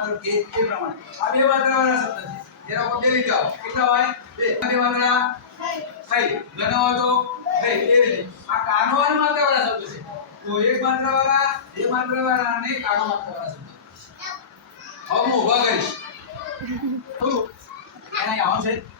मात्र के के प्रमाण अब ये वाला वाला शब्द है जरा को देख जाओ कितना हुआ है दे अब आ वाला मात्र वाला तो एक मात्र वाला मात्र वाला मात्र वाला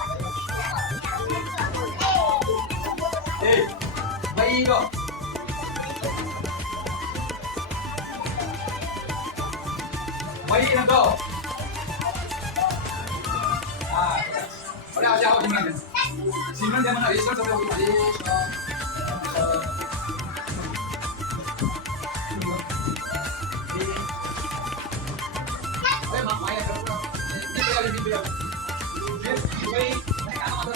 第一个，唯一能够。啊，我俩家好今天，今天在门口一说，周围我就说。哎呀妈呀，你不要，你不要。你别！干嘛？